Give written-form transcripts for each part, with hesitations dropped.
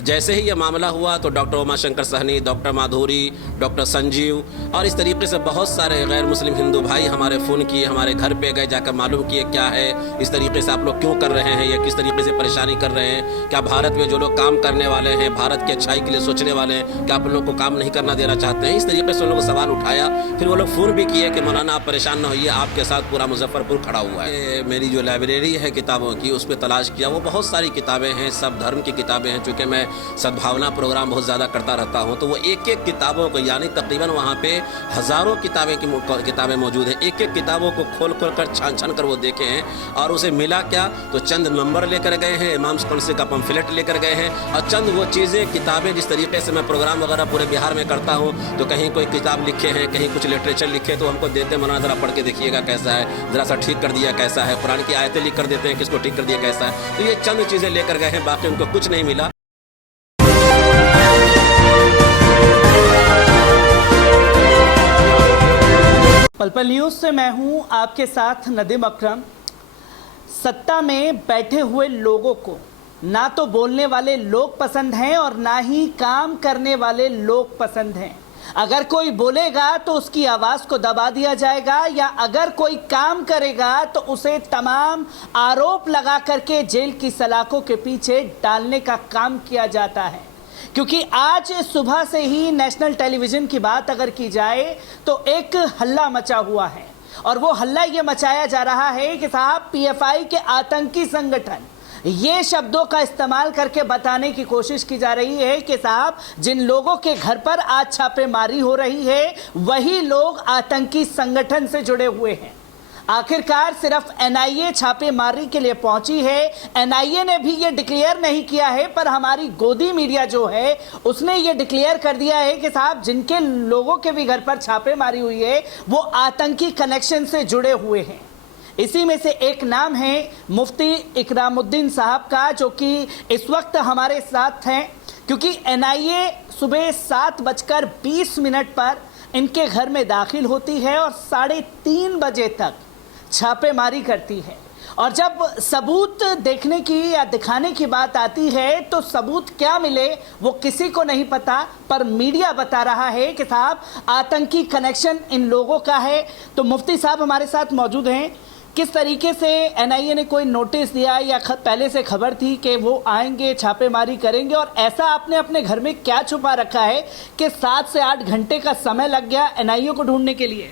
जैसे ही ये मामला हुआ तो डॉक्टर उमाशंकर सहनी, डॉक्टर माधुरी, डॉक्टर संजीव और इस तरीके से बहुत सारे गैर मुस्लिम हिंदू भाई हमारे फ़ोन किए, हमारे घर पे गए, जाकर मालूम किए क्या है, इस तरीके से आप लोग क्यों कर रहे हैं, ये किस तरीके से परेशानी कर रहे हैं, क्या भारत में जो लोग काम करने वाले हैं, भारत की अच्छाई के लिए सोचने वाले हैं, क्या आप लोग को काम नहीं करना देना चाहते हैं। इस तरीके से उन लोगों को सवाल उठाया। फिर वो लोग फ़ोन भी किए कि मौलाना आप परेशान न होइए, आपके साथ पूरा मुजफ्फरपुर खड़ा हुआ है। मेरी जो लाइब्रेरी है किताबों की, उस पर तलाश किया, वो बहुत सारी किताबें हैं, सब धर्म की किताबें हैं। चूँकि मैं सद्भावना प्रोग्राम बहुत ज़्यादा करता रहता हूँ, तो वो एक एक किताबों को, यानी तकरीबन वहाँ पे हज़ारों किताबें मौजूद हैं। एक एक किताबों को खोल कर छान छान कर वो देखे हैं और उसे मिला क्या, तो चंद नंबर लेकर गए हैं, इमाम्स काउंसिल का पम्फलेट लेकर गए हैं और चंद वो चीज़ें, किताबें, जिस तरीके से मैं प्रोग्राम वगैरह पूरे बिहार में करता हूँ, तो कहीं कोई किताब लिखे हैं, कहीं कुछ लिटरेचर लिखे, तो हमको देते हैं, मौलाना ज़रा पढ़ के देखिएगा कैसा है, ज़रा सा ठीक कर दिया कैसा है, कुरान की आयतें लिख कर देते हैं, किसको ठीक कर दिया कैसा है। तो ये चंद चीज़ें लेकर गए हैं, बाकी उनको कुछ नहीं मिला। पल न्यूज़ से मैं हूं आपके साथ नदीम अकरम। सत्ता में बैठे हुए लोगों को ना तो बोलने वाले लोग पसंद हैं और ना ही काम करने वाले लोग पसंद हैं। अगर कोई बोलेगा तो उसकी आवाज़ को दबा दिया जाएगा, या अगर कोई काम करेगा तो उसे तमाम आरोप लगा करके जेल की सलाखों के पीछे डालने का काम किया जाता है। क्योंकि आज सुबह से ही नेशनल टेलीविज़न की बात अगर की जाए तो एक हल्ला मचा हुआ है, और वो हल्ला ये मचाया जा रहा है कि साहब पीएफआई के आतंकी संगठन, ये शब्दों का इस्तेमाल करके बताने की कोशिश की जा रही है कि साहब जिन लोगों के घर पर आज छापेमारी हो रही है वही लोग आतंकी संगठन से जुड़े हुए हैं। आखिरकार सिर्फ एनआईए छापेमारी के लिए पहुंची है। एनआईए ने भी ये डिक्लेयर नहीं किया है, पर हमारी गोदी मीडिया जो है उसने ये डिक्लेयर कर दिया है कि साहब जिनके लोगों के भी घर पर छापेमारी हुई है वो आतंकी कनेक्शन से जुड़े हुए हैं। इसी में से एक नाम है मुफ्ती इकरामुद्दीन साहब का, जो कि इस वक्त हमारे साथ हैं, क्योंकि एनआईए सुबह 7:20 पर इनके घर में दाखिल होती है और 3:30 बजे तक छापेमारी करती है। और जब सबूत देखने की या दिखाने की बात आती है तो सबूत क्या मिले वो किसी को नहीं पता, पर मीडिया बता रहा है कि साहब आतंकी कनेक्शन इन लोगों का है। तो मुफ्ती साहब हमारे साथ मौजूद हैं। किस तरीके से एनआईए ने कोई नोटिस दिया या पहले से खबर थी कि वो आएंगे छापेमारी करेंगे, और ऐसा आपने अपने घर में क्या छुपा रखा है कि 7 से 8 घंटे का समय लग गया एनआईए को ढूंढने के लिए?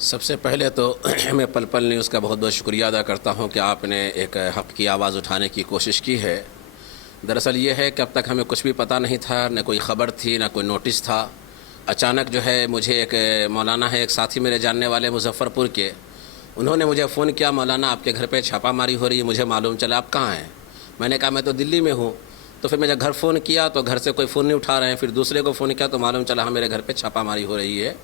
सबसे पहले तो मैं पल न्यूज़ का बहुत बहुत शुक्रिया अदा करता हूं कि आपने एक हक़ की आवाज़ उठाने की कोशिश की है। दरअसल ये है कि अब तक हमें कुछ भी पता नहीं था, न कोई ख़बर थी, न कोई नोटिस था। अचानक जो है मुझे एक मौलाना है, एक साथी मेरे जानने वाले मुजफ्फरपुर के, उन्होंने मुझे फ़ोन किया, मौलाना आपके घर पे छापामारी हो रही है, मुझे मालूम चला, आप कहाँ हैं? मैंने कहा मैं तो दिल्ली में हूँ। तो फिर मैं जब घर फ़ोन किया तो घर से कोई फ़ोन नहीं उठा रहे हैं। फिर दूसरे को फ़ोन किया तो मालूम चला हाँ मेरे घर पे छापामारी हो रही है।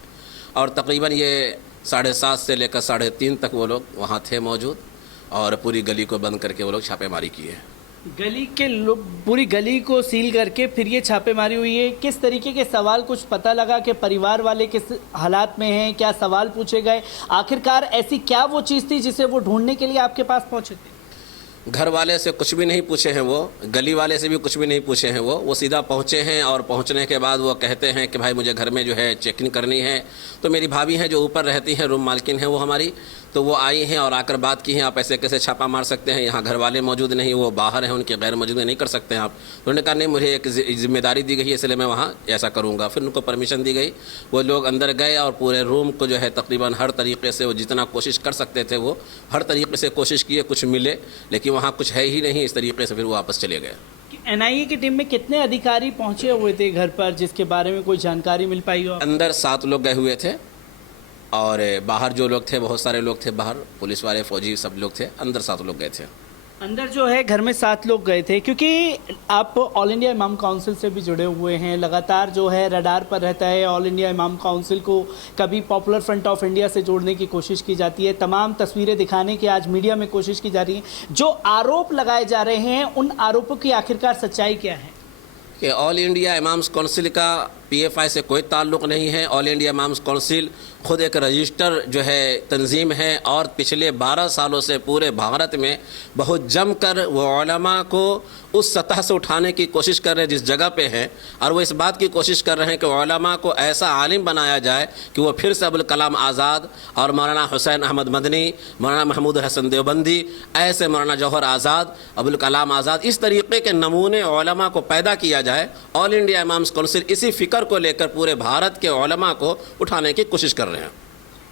और तकरीबन ये 7:30 से लेकर 3:30 तक वो लोग वहाँ थे मौजूद, और पूरी गली को बंद करके वो लोग छापेमारी किए। गली के लोग, पूरी गली को सील करके फिर ये छापेमारी हुई है। किस तरीके के सवाल कुछ पता लगा कि परिवार वाले किस हालात में हैं? क्या सवाल पूछे गए? आखिरकार ऐसी क्या वो चीज़ थी जिसे वो ढूंढने के लिए आपके पास पहुंचे थे? घर वाले से कुछ भी नहीं पूछे हैं, वो गली वाले से भी कुछ भी नहीं पूछे हैं। वो सीधा पहुँचे हैं, और पहुँचने के बाद वो कहते हैं कि भाई मुझे घर में जो है चेकिंग करनी है। तो मेरी भाभी हैं जो ऊपर रहती हैं, रूम मालकिन है वो हमारी, तो वो आई हैं और आकर बात की हैं, आप ऐसे कैसे छापा मार सकते हैं, यहाँ घर वाले मौजूद नहीं, वो बाहर हैं, उनके गैर मौजूद नहीं कर सकते हैं आप। उन्होंने कहा नहीं, मुझे एक जिम्मेदारी दी गई है इसलिए मैं वहाँ ऐसा करूँगा। फिर उनको परमिशन दी गई, वो लोग अंदर गए और पूरे रूम को जो है तकरीबन हर तरीके से वो जितना कोशिश कर सकते थे वो हर तरीके से कोशिश किए, कुछ मिले, लेकिन वहाँ कुछ है ही नहीं। इस तरीके से फिर वो वापस चले गए। एनआईए की टीम में कितने अधिकारी पहुंचे हुए थे घर पर, जिसके बारे में कोई जानकारी मिल पाई हो? अंदर 7 लोग गए हुए थे, और बाहर जो लोग थे बहुत सारे लोग थे, बाहर पुलिस वाले, फौजी सब लोग थे। अंदर 7 लोग गए थे। अंदर जो है घर में 7 लोग गए थे, क्योंकि आप ऑल इंडिया इमाम काउंसिल से भी जुड़े हुए हैं, लगातार जो है रडार पर रहता है। ऑल इंडिया इमाम काउंसिल को कभी पॉपुलर फ्रंट ऑफ इंडिया से जोड़ने की कोशिश की जाती है, तमाम तस्वीरें दिखाने की आज मीडिया में कोशिश की जा रही है। जो आरोप लगाए जा रहे हैं उन आरोपों की आखिरकार सच्चाई क्या है? कि ऑल इंडिया इमाम्स काउंसिल का पीएफआई से कोई ताल्लुक़ नहीं है। ऑल इंडिया इमाम्स काउंसिल खुद एक रजिस्टर जो है तंजीम है और पिछले 12 सालों से पूरे भारत में बहुत जमकर वो उलमा को उस सतह से उठाने की कोशिश कर रहे हैं जिस जगह पे हैं, और वो इस बात की कोशिश कर रहे हैं कि उलमा को ऐसा आलिम बनाया जाए कि वो फिर से अबुल कलाम आज़ाद और मौलाना हुसैन अहमद मदनी, मौलाना महमूद हसन देवबंदी, ऐसे मौलाना जौहर आज़ाद, अबुल कलाम आज़ाद, इस तरीके के नमूने उलमा को पैदा किया जाए। ऑल इंडिया इमाम्स काउंसिल इसी फ़िक्र को लेकर पूरे भारत के उलमा को उठाने की कोशिश कर रहे हैं।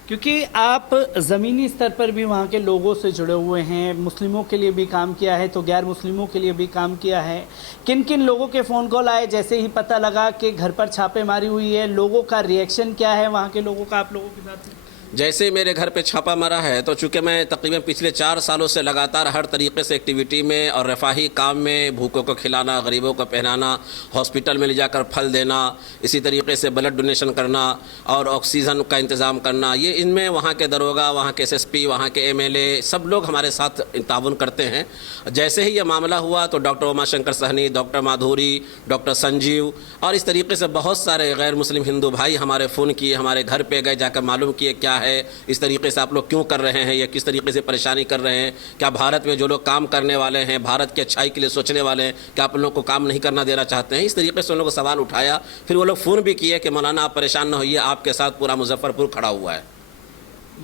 क्योंकि आप ज़मीनी स्तर पर भी वहाँ के लोगों से जुड़े हुए हैं, मुस्लिमों के लिए भी काम किया है तो गैर मुस्लिमों के लिए भी काम किया है। किन किन लोगों के फ़ोन कॉल आए जैसे ही पता लगा कि घर पर छापेमारी हुई है, लोगों का रिएक्शन क्या है वहाँ के लोगों का आप लोगों के साथ? जैसे ही मेरे घर पे छापा मारा है तो चूँकि मैं तकरीबन पिछले 4 सालों से लगातार हर तरीके से एक्टिविटी में और रफ़ाही काम में, भूखों को खिलाना, गरीबों को पहनाना, हॉस्पिटल में ले जाकर फल देना, इसी तरीके से ब्लड डोनेशन करना और ऑक्सीजन का इंतज़ाम करना, ये इनमें वहाँ के दरोगा, वहाँ के एसएसपी, वहाँ के एमएलए सब लोग हमारे साथ ताउन करते हैं। जैसे ही ये मामला हुआ तो डॉक्टर उमाशंकर सहनी, डॉक्टर माधुरी, डॉक्टर संजीव और इस तरीके से बहुत सारे गैर मुस्लिम हिंदू भाई हमारे फ़ोन किए, हमारे घर पे गए, जाकर मालूम किए क्या है, इस तरीके से आप लोग क्यों कर रहे हैं, या किस तरीके से परेशानी कर रहे हैं, क्या भारत में जो लोग काम करने वाले हैं, भारत की अच्छाई के लिए सोचने वाले हैं, क्या आप लोगों को काम नहीं करना देना चाहते हैं। इस तरीके से उन लोगों को सवाल उठाया। फिर वो लोग फ़ोन भी किए कि मौलाना आप परेशान न होइए, आपके साथ पूरा मुजफ्फरपुर खड़ा हुआ है।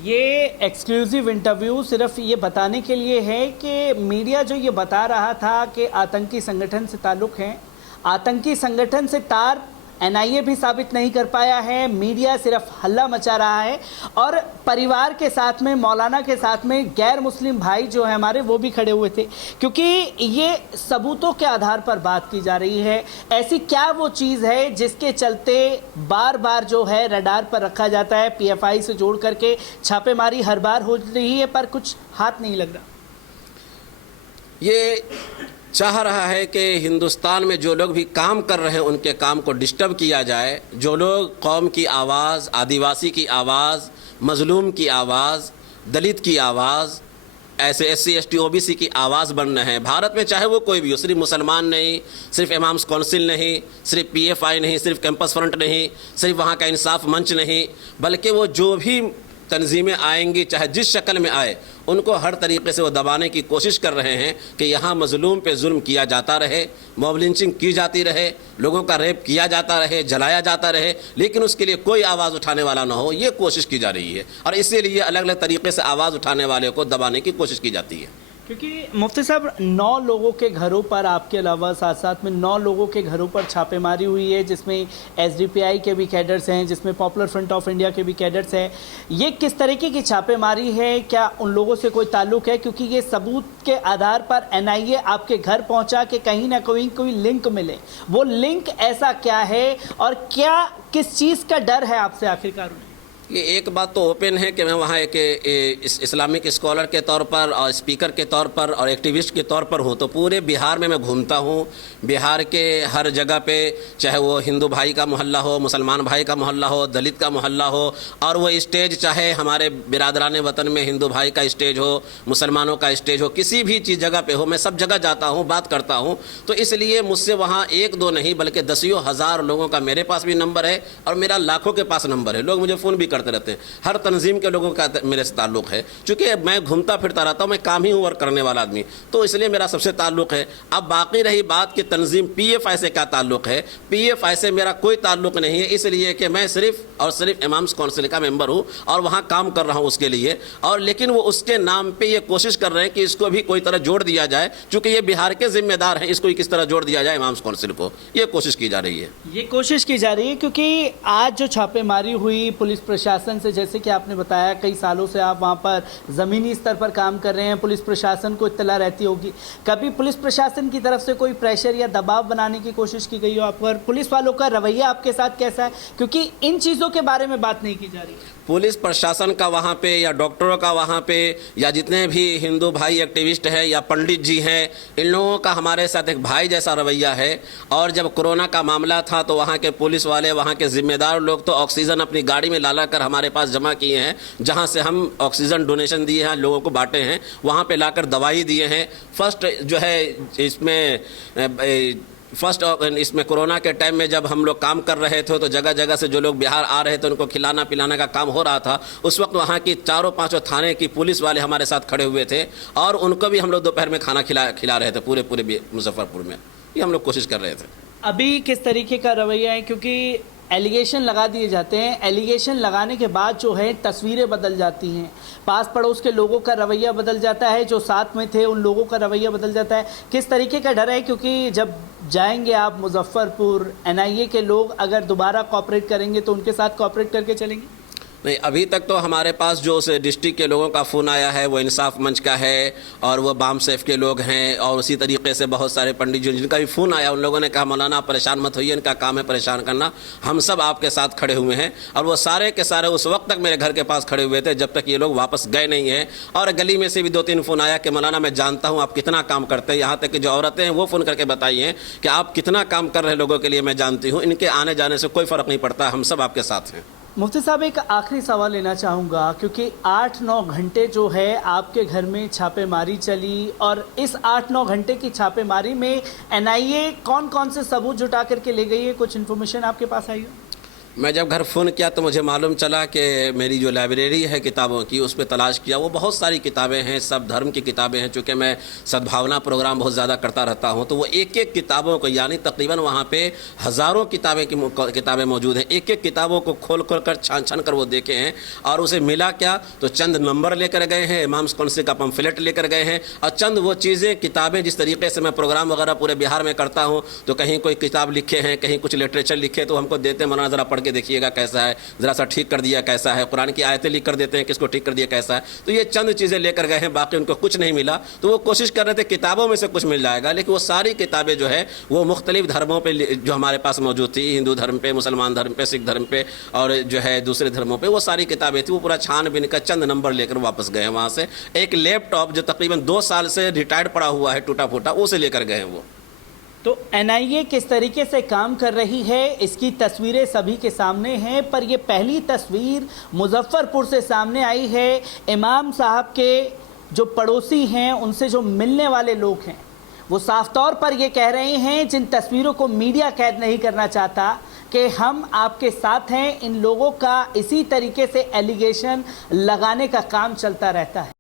ये एक्सक्लूसिव इंटरव्यू सिर्फ ये बताने के लिए है कि मीडिया जो ये बता रहा था कि आतंकी संगठन से ताल्लुक़ है, आतंकी संगठन से तार एनआईए भी साबित नहीं कर पाया है। मीडिया सिर्फ हल्ला मचा रहा है और परिवार के साथ में, मौलाना के साथ में गैर मुस्लिम भाई जो है हमारे वो भी खड़े हुए थे, क्योंकि ये सबूतों के आधार पर बात की जा रही है। ऐसी क्या वो चीज़ है जिसके चलते बार बार जो है रडार पर रखा जाता है, पीएफआई से जोड़ करके छापेमारी हर बार हो रही है पर कुछ हाथ नहीं लग रहा? ये चाह रहा है कि हिंदुस्तान में जो लोग भी काम कर रहे हैं उनके काम को डिस्टर्ब किया जाए। जो लोग कौम की आवाज़, आदिवासी की आवाज़, मजलूम की आवाज़, दलित की आवाज़, ऐसे SC ST OBC की आवाज़ बन रहे हैं भारत में, चाहे वो कोई भी हो, सिर्फ मुसलमान नहीं, सिर्फ इमाम्स काउंसिल नहीं, सिर्फ PFI नहीं, सिर्फ कैंपस फ्रंट नहीं, सिर्फ वहाँ का इंसाफ मंच नहीं, बल्कि वो जो भी तंजीमें आएंगी चाहे जिस शक्ल में आए, उनको हर तरीके से वो दबाने की कोशिश कर रहे हैं कि यहाँ मजलूम पे जुल्म किया जाता रहे, मॉब लिंचिंग की जाती रहे, लोगों का रेप किया जाता रहे, जलाया जाता रहे, लेकिन उसके लिए कोई आवाज़ उठाने वाला ना हो, ये कोशिश की जा रही है। और इसीलिए अलग अलग तरीके से आवाज़ उठाने वाले को दबाने की कोशिश की जाती है। क्योंकि मुफ्ती साहब 9 लोगों के घरों पर आपके अलावा साथ साथ में 9 लोगों के घरों पर छापेमारी हुई है, जिसमें SDPI के भी कैडर्स हैं, जिसमें पॉपुलर फ्रंट ऑफ इंडिया के भी कैडर्स हैं। ये किस तरीके की छापेमारी है? क्या उन लोगों से कोई ताल्लुक़ है? क्योंकि ये सबूत के आधार पर NIA आपके घर पहुंचा के कहीं ना कोई लिंक मिले, वो लिंक ऐसा क्या है और क्या किस चीज़ का डर है आपसे आखिरकार? ये एक बात तो ओपन है कि मैं वहाँ एक इस्लामिक स्कॉलर के तौर पर और स्पीकर के तौर पर और एक्टिविस्ट के तौर पर हूँ, तो पूरे बिहार में मैं घूमता हूँ। बिहार के हर जगह पे, चाहे वो हिंदू भाई का मोहल्ला हो, मुसलमान भाई का मोहल्ला हो, दलित का मोहल्ला हो, और वो स्टेज चाहे हमारे बिरादरान वतन में हिंदू भाई का स्टेज हो, मुसलमानों का स्टेज हो, किसी भी चीज़ जगह पे हो, मैं सब जगह जाता हूँ, बात करता हूँ। तो इसलिए मुझसे वहाँ 1-2 नहीं बल्कि दसियों हज़ार लोगों का मेरे पास भी नंबर है और मेरा लाखों के पास नंबर है। लोग मुझे फ़ोन भी करते रहते हैं, हर तंजीम के लोगों का मेरे से ताल्लुक़ है। चूँकि मैं घूमता फिरता रहता हूँ, मैं काम ही हूँ वर्क करने वाला आदमी, तो इसलिए मेरा सबसे ताल्लुक़ है। अब बाकी रही बात कि तंजीम PFI से क्या ताल्लुक़ है, PFI से मेरा कोई ताल्लुक़ नहीं है, इसलिए कि मैं सिर्फ और सिर्फ इमाम्स काउंसिल का मेंबर हूँ और वहाँ काम कर रहा हूँ उसके लिए। और लेकिन वो उसके नाम पे ये कोशिश कर रहे हैं कि इसको भी कोई तरह जोड़ दिया जाए, चूँकि ये बिहार के जिम्मेदार हैं, इसको किस तरह जोड़ दिया जाए इमाम्स काउंसिल को, ये कोशिश की जा रही है। ये कोशिश की जा रही है क्योंकि आज जो छापेमारी हुई पुलिस प्रशासन से, जैसे कि आपने बताया कई सालों से आप वहाँ पर ज़मीनी स्तर पर काम कर रहे हैं, पुलिस प्रशासन को इत्तला रहती होगी, कभी पुलिस प्रशासन की तरफ से कोई प्रेशर या दबाव बनाने की कोशिश की गई हो आप पर? पुलिस वालों का रवैया आपके साथ कैसा है? क्योंकि इन चीज़ों के बारे में बात नहीं की जा रही। पुलिस प्रशासन का वहाँ पे या डॉक्टरों का वहाँ पे या जितने भी हिंदू भाई एक्टिविस्ट हैं या पंडित जी हैं, इन लोगों का हमारे साथ एक भाई जैसा रवैया है। और जब कोरोना का मामला था तो वहाँ के पुलिस वाले, वहाँ के ज़िम्मेदार लोग तो ऑक्सीजन अपनी गाड़ी में ला कर हमारे पास जमा किए हैं, जहाँ से हम ऑक्सीजन डोनेशन दिए हैं, लोगों को बांटे हैं, वहाँ पर लाकर दवाई दिए हैं। फर्स्ट जो है इसमें फर्स्ट इसमें कोरोना के टाइम में जब हम लोग काम कर रहे थे तो जगह जगह से जो लोग बिहार आ रहे थे उनको खिलाना पिलाना का काम हो रहा था। उस वक्त वहाँ की 4-5 थाने की पुलिस वाले हमारे साथ खड़े हुए थे और उनको भी हम लोग दोपहर में खाना खिला रहे थे पूरे मुजफ्फरपुर में। ये हम लोग कोशिश कर रहे थे। अभी किस तरीके का रवैया है, क्योंकि एलिगेशन लगा दिए जाते हैं, एलिगेशन लगाने के बाद जो है तस्वीरें बदल जाती हैं, पास पड़ोस के लोगों का रवैया बदल जाता है, जो साथ में थे उन लोगों का रवैया बदल जाता है। किस तरीके का डर है, क्योंकि जब जाएंगे आप मुजफ्फरपुर, एनआईए के लोग अगर दोबारा कॉपरेट करेंगे तो उनके साथ कॉपरेट करके चलेंगे? नहीं, अभी तक तो हमारे पास जो उस डिस्ट्रिक्ट के लोगों का फ़ोन आया है वो इंसाफ मंच का है और वो बाम सेफ के लोग हैं और उसी तरीके से बहुत सारे पंडित जी जिनका भी फ़ोन आया उन लोगों ने कहा मौलाना आप परेशान मत होइए, इनका काम है परेशान करना, हम सब आपके साथ खड़े हुए हैं। और वो सारे के सारे उस वक्त तक मेरे घर के पास खड़े हुए थे जब तक ये लोग वापस गए नहीं हैं। और गली में से भी 2-3 फ़ोन आया कि मौलाना मैं जानता हूँ आप कितना काम करते हैं, यहाँ तक कि जो औरतें हैं वो फ़ोन करके बताई हैं कि आप कितना काम कर रहे हैं लोगों के लिए, मैं जानती हूँ, इनके आने जाने से कोई फ़र्क नहीं पड़ता, हम सब आपके साथ हैं। मुफ्ती साहब, एक आखिरी सवाल लेना चाहूँगा, क्योंकि 8-9 घंटे जो है आपके घर में छापेमारी चली और इस 8-9 घंटे की छापेमारी में एनआईए कौन कौन से सबूत जुटा करके ले गई है, कुछ इन्फॉर्मेशन आपके पास आई हो? मैं जब घर फ़ोन किया तो मुझे मालूम चला कि मेरी जो लाइब्रेरी है किताबों की उस पर तलाश किया, वो बहुत सारी किताबें हैं, सब धर्म की किताबें हैं। चूँकि मैं सद्भावना प्रोग्राम बहुत ज़्यादा करता रहता हूँ तो वो एक एक किताबों को, यानी तकरीबन वहाँ पे हज़ारों किताबें मौजूद हैं, एक एक किताबों को खोल कर छान कर वो देखे हैं। और उसे मिला क्या तो चंद नंबर लेकर गए हैं, इमाम कौंसिल का पम्फलेट लेकर गए हैं और चंद वो चीज़ें किताबें, जिस तरीके से मैं प्रोग्राम वगैरह पूरे बिहार में करता हूँ तो कहीं कोई किताब लिखे हैं, कहीं कुछ लिटरेचर लिखे तो हमको देते हैं, मौलाना ज़रा पढ़ के देखिएगा कैसा है, ज़रा सा ठीक कर दिया कैसा है, कुरान की आयतें लिख कर देते हैं किसको ठीक कर दिया कैसा है। तो ये चंद चीज़ें लेकर गए हैं, बाकी उनको कुछ नहीं मिला। तो वो कोशिश कर रहे थे किताबों में से कुछ मिल जाएगा, लेकिन वो सारी किताबें जो है वो मुख्तलिफ धर्मों पे जो हमारे पास मौजूद थी, हिंदू धर्म पे, मुसलमान धर्म पे, सिख धर्म पे और जो है दूसरे धर्मों पे, वो सारी किताबें थी। वो पूरा छानबीन का चंद नंबर लेकर वापस गए हैं वहाँ से। एक लैपटॉप जो तकरीबन 2 साल से रिटायर्ड पड़ा हुआ है टूटा फूटा, उसे लेकर गए हैं वो। तो एनआईए किस तरीके से काम कर रही है इसकी तस्वीरें सभी के सामने हैं, पर ये पहली तस्वीर मुजफ्फरपुर से सामने आई है। इमाम साहब के जो पड़ोसी हैं, उनसे जो मिलने वाले लोग हैं, वो साफ तौर पर ये कह रहे हैं, जिन तस्वीरों को मीडिया कैद नहीं करना चाहता, कि हम आपके साथ हैं। इन लोगों का इसी तरीके से एलिगेशन लगाने का काम चलता रहता है।